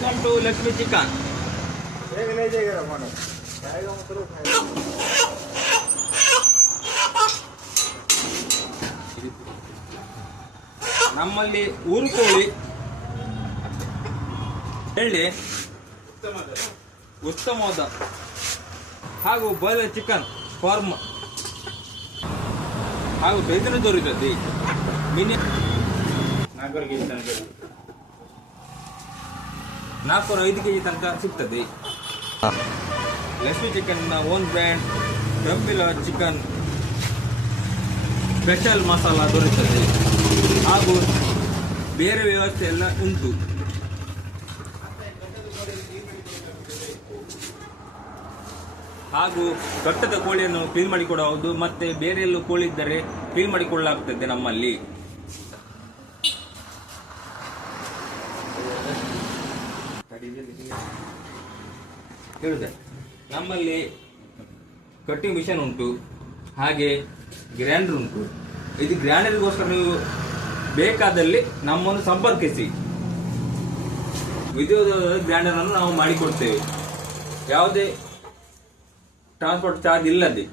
Welcome to Lakshmi chicken. ನಮ್ಮಲ್ಲಿ ಊರು ಕೋಳಿ ಹೇಳಿ ಉತ್ತಮವಾದ ಹಾಗೂ ಬಾಯ್ಲರ್ ಚಿಕನ್ ಫಾರ್ಮ್ ಹಾಗೂ ಬೇದನೆ ದೊರೆಯುತ್ತದೆ. $405 kg ತನಕ ಸಿಗ್ತದೆ. ಲಕ್ಷ್ಮಿ ಚಿಕನ್ ಓನ್ ಬ್ರ್ಯಾಂಡ್ ಗಂಭೀರ ಚಿಕನ್ ಸ್ಪೆಷಲ್ ಮಸಾಲ ದೊರೆಯುತ್ತದೆ ಹಾಗೂ ಬೇರೆ ವ್ಯವಸ್ಥೆ ಎಲ್ಲ ಉಂಟು. ಹಾಗೂ ಕಟ್ಟದ ಕೋಳಿಯನ್ನು ಕ್ಲೀನ್ ಮಾಡಿಕೊಡಬಹುದು, ಮತ್ತೆ ಬೇರೆ ಎಲ್ಲೂ ಕೋಳಿ ಇದ್ದರೆ ಕ್ಲೀನ್ ಮಾಡಿಕೊಳ್ಳಲಾಗ್ತದೆ ನಮ್ಮಲ್ಲಿ. ನಮ್ಮಲ್ಲಿ ಕಟ್ಟಿಂಗ್ ಮಿಷನ್ ಉಂಟು, ಹಾಗೆ ಗ್ರೈಂಡರ್ ಉಂಟು. ಇದು ಗ್ರೈಂಡರ್ಗೋಸ್ಕರ ನೀವು ಬೇಕಾದಲ್ಲಿ ನಮ್ಮನ್ನು ಸಂಪರ್ಕಿಸಿ. ವಿದ್ಯುತ್ ಗ್ರೈಂಡರ್ ಅನ್ನು ನಾವು ಮಾಡಿಕೊಡ್ತೇವೆ, ಯಾವುದೇ ಟ್ರಾನ್ಸ್ಪೋರ್ಟ್ ಚಾರ್ಜ್ ಇಲ್ಲದೆ.